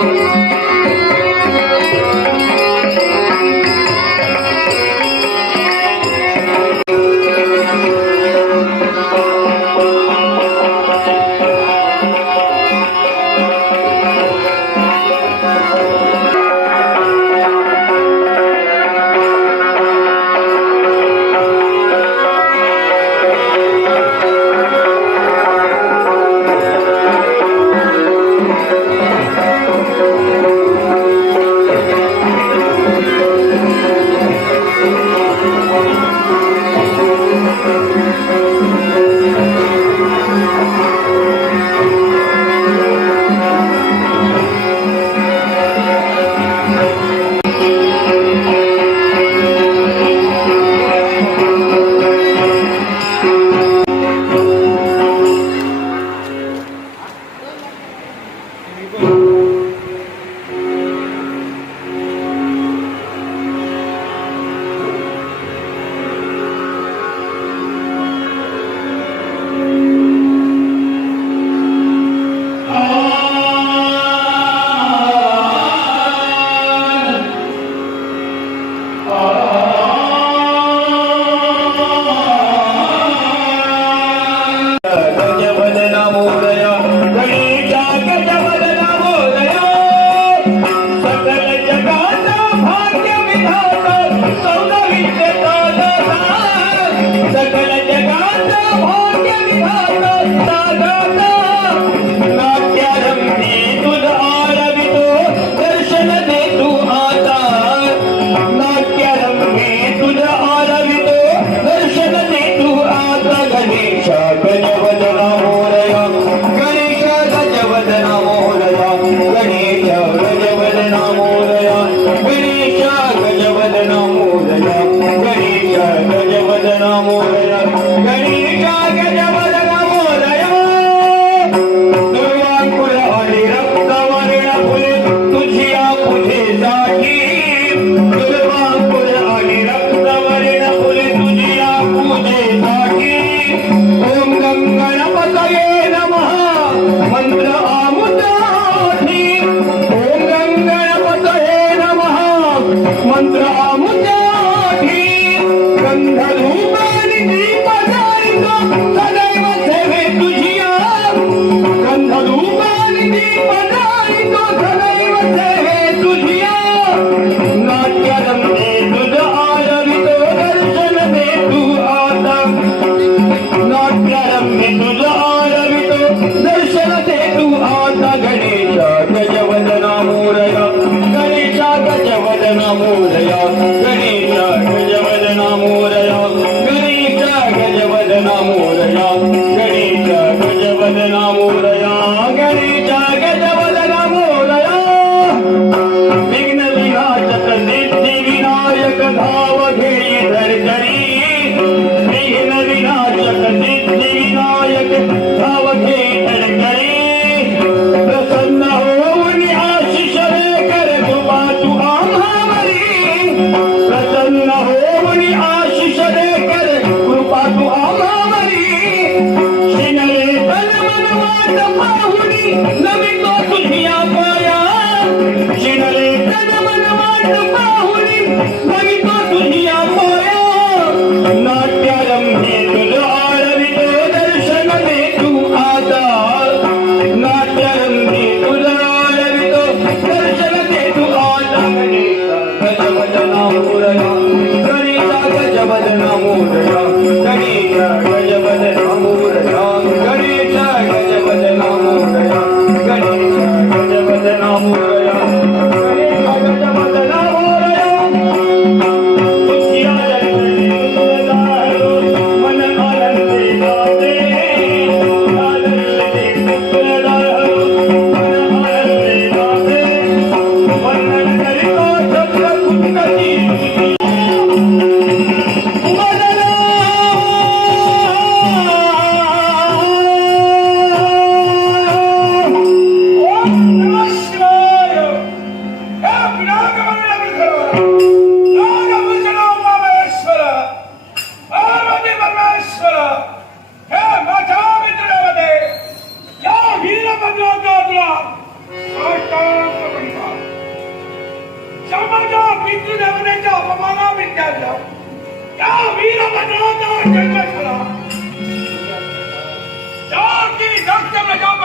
Música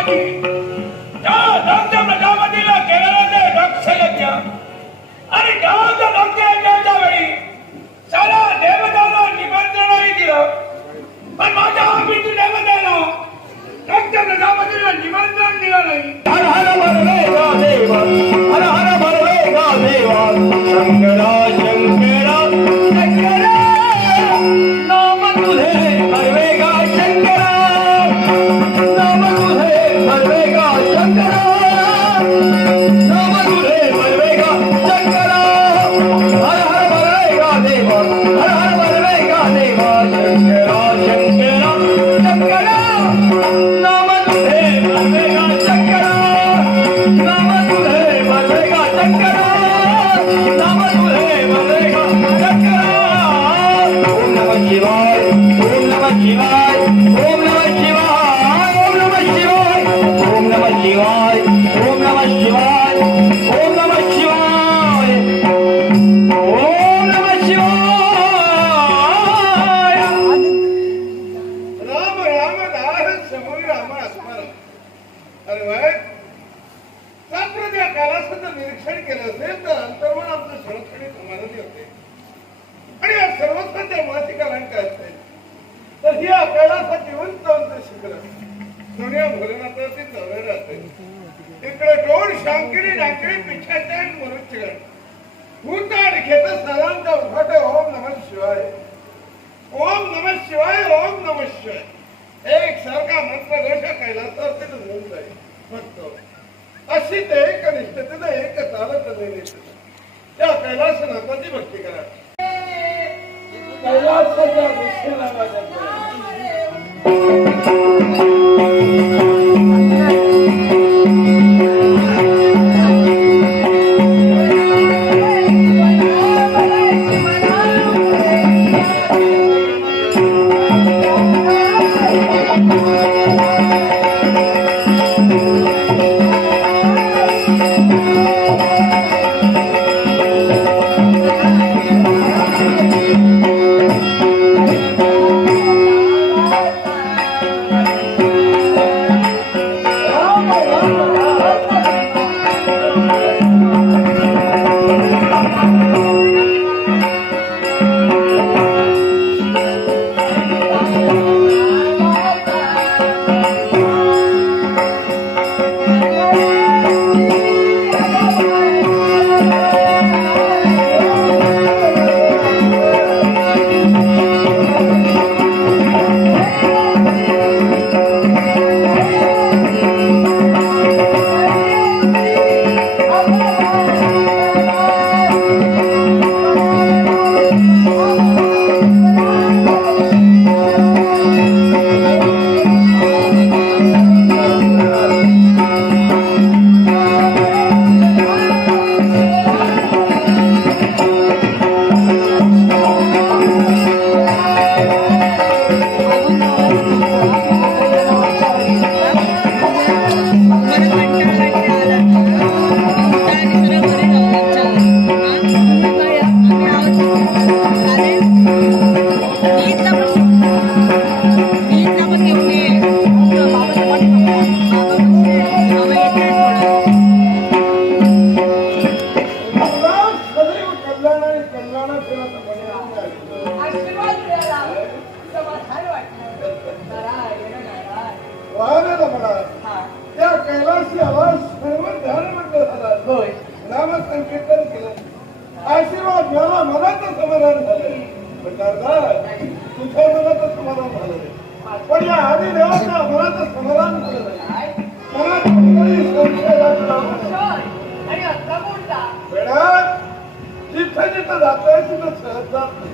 साठी आमच्या प्रजापतीला केरळाचे डॉक्टरज्ञ आणि गावाचा डॉक्टरच्या वेळी सारा देवतांना निमंत्रणही दिलं. पण माझ्या आम्ही हर हर भरले देवा. हर हर भरले देवा. शंकराच्या सात्र त्या कालाचं निरीक्षण केलं असेल तर अंतर्मन आमचं सर्वक्षणी समाधानी होते आणि या सर्वत्र त्या मासिक काय असते? तर ही आपल्याला असा जिवंत अंतर शिकलं दुनिया ती जवळ राहते. तिकडे डोळ शांकिरी नांकिरी पिछाच्या मनुष्यगण भूताड घेत सरांचा उभाट ओम नम शिवाय. ओम नम शिवाय ओम नम शिवाय. एक सारखा मंत्र घोषा कैलासावरती होऊन जाईल. फक्त अशी ते एक कनिष्ठतेचं एक कथाला चाललेली त्या कैलासनाथाची भक्ती करा. कैलास मला हा. त्या कैलासी आवाज सर्व ध्यानमंत झाला. होय. नामसंकीर्तन केलं. आशीर्वाद मिळाला मनाचं समाधान झालं. पण दादा तुझ्या मनाचं समाधान झालं नाही. पण या आधी देवाच्या मनाचं समाधान झालं नाही. मनात कुठलाही संशय लागला नाही. शोध आणि आता बोलता बेटा जिथं जिथं जातोय तिथं सहज जात नाही.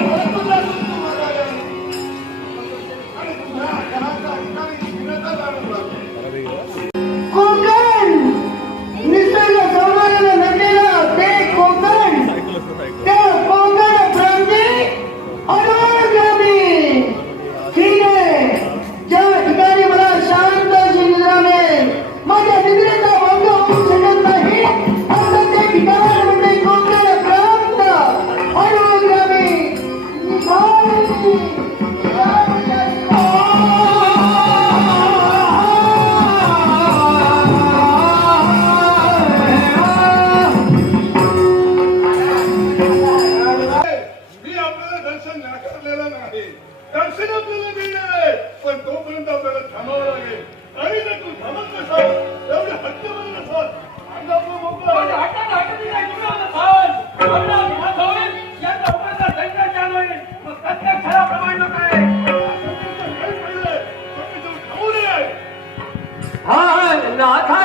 நாதா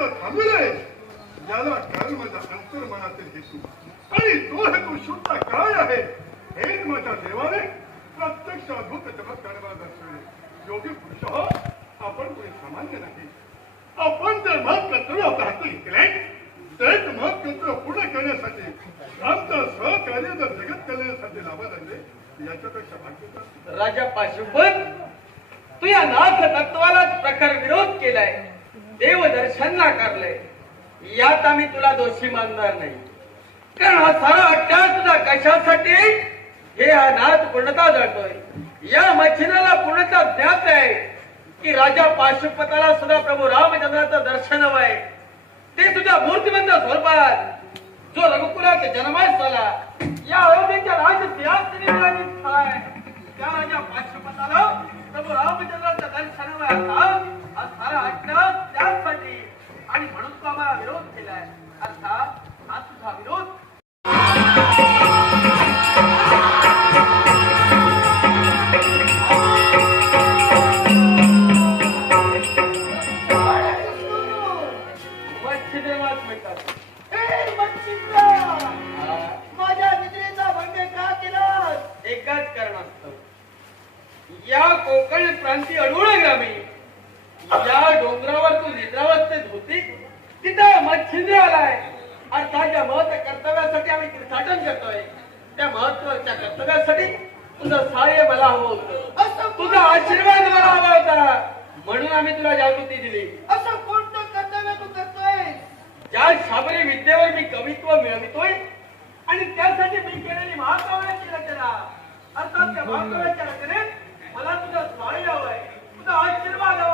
जे थांबलंय. युद्ध थांबविलंय याला कारण माझ्या अंतर्मनातील हेतू. आणि तो हेतू शुद्ध काय आहे हे माझ्या देवाने प्रत्यक्ष अद्भुत चमत्कार दर्शवले. योगी पुरुष आपण कोणी सामान्य नाही. आपण जर मत आपल्या हातून घेतले तेच मत पूर्ण करण्यासाठी आमचं सहकार्य जर जगत करण्यासाठी लाभत आणले याच्यापेक्षा भाग्यता राजा पाशुपत तू या नाथ तत्वालाच प्रखर विरोध केलाय. देवदर्शन नाकारलंय यात आम्ही तुला दोषी मानणार नाही. कारण हा सारा अट्टास तुझा कशासाठी? हे हा नाथ पूर्णता जातोय. या मच्छिनाला पूर्णता ज्ञात आहे की राजा पाशुपताला सुद्धा प्रभू रामचंद्राचं दर्शन हवंय ते तुझ्या मूर्तिमंत स्वरूपात जो रघुकुलाचा जन्मास झाला या अयोध्येच्या राज सिंहासनी विराजित त्या राजा पाशुपताला प्रभू रामचंद्राचं दर्शन सारा अट्टास त्यासाठी. आणि म्हणून तू आम्हाला विरोध केलाय. अर्थात हा तुझा विरोध. कोकण प्रांती अडुळ ग्रामी या डोंगरावर तू निद्रावस्थेत होती तिथं मच्छिंद्र आलाय. अर्थाच्या महत्त्व कर्तव्यासाठी आम्ही तीर्थाटन करतोय. त्या महत्त्वाच्या कर्तव्यासाठी तुझं सहाय्य मला हवं होतं. असं तुझा आशीर्वाद मला हवा होता. म्हणून आम्ही तुला जागृती दिली. असं कोणतं कर्तव्य तू करतोय ज्या शाबरी विद्येवर मी कवित्व मिळवितोय आणि त्यासाठी मी केलेली महाकाव्याची रचना. अर्थात त्या महाकाव्याच्या रचनेत मला तुझं सहाय्य हवंय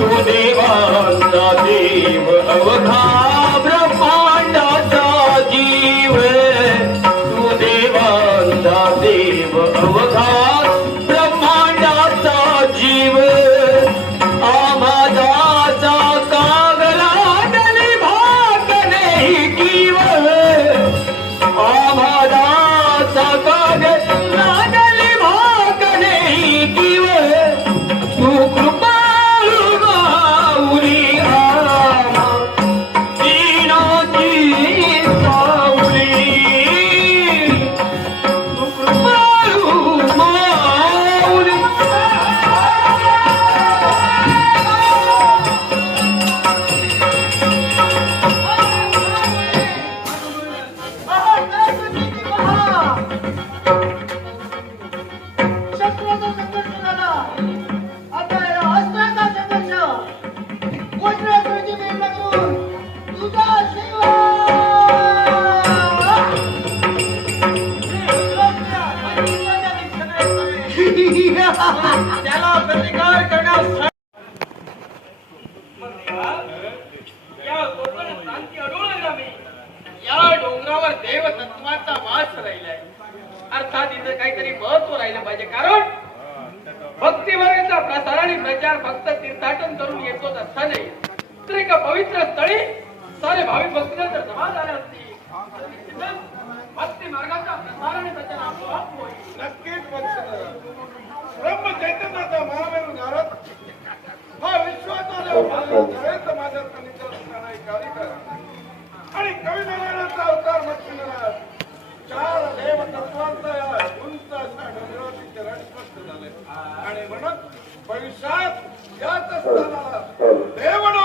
वासुदेवान्ना देव अवधा तत्वाचा वास राहिलाय. अर्थात इथं काहीतरी महत्त्व राहिलं पाहिजे. कारण भक्ती वर्गाचा प्रसार आणि प्रचार फक्त तीर्थाटन करून येतोच असता नाही तर एका पवित्र स्थळी सारे भाविक भक्तीला जर जमा झाले असतील भक्ती मार्गाचा प्रसार आणि प्रचार आपोआप होईल. नक्कीच ब्रह्म चैतन्याचा महामेरू नारद हा विश्वाचा नरेंद्र माझ्या आणि कवी नारायणाचा अवतार म्हटलेला चार देव तत्वांचा या उंच चरण स्पष्ट झाले. आणि म्हणून भविष्यात याच स्थानाला देवडोंगर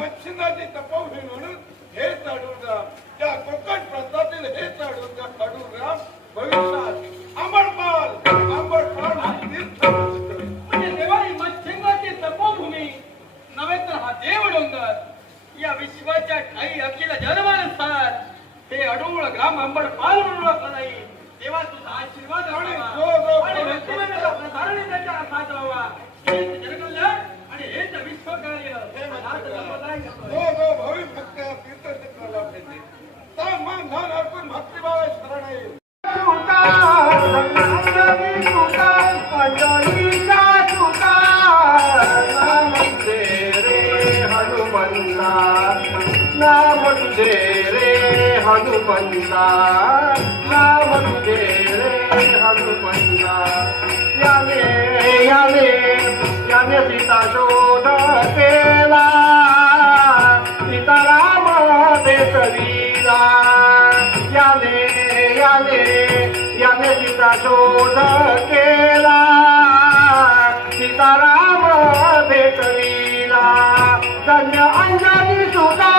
मच्छिंदाची तपवली म्हणून हे चाडून त्या कोकण प्रांतातील हे चाडून काढून राम. भविष्यात अंबरपाल अंबरपाल हा तीर्थ. म्हणजे देवा ही मच्छिंदाची तपोभूमी. नव्हे तर हा देव डोंगर. या विश्वाच्या ठाई अखिल जनमानसात हे अडूळ ग्राम अंबड पाल म्हणून ओळखला जाईल. नाथ संप्रदाय धन अर्पण भक्तिभाव शरण येईल रे हनुमंता नामते रे हनुमंता याने याने याने सीता शोध केला. देत वीरा याने याने याने तिचा शोध केला. सीताराम देत वीरा धन्य अंजनी सुधा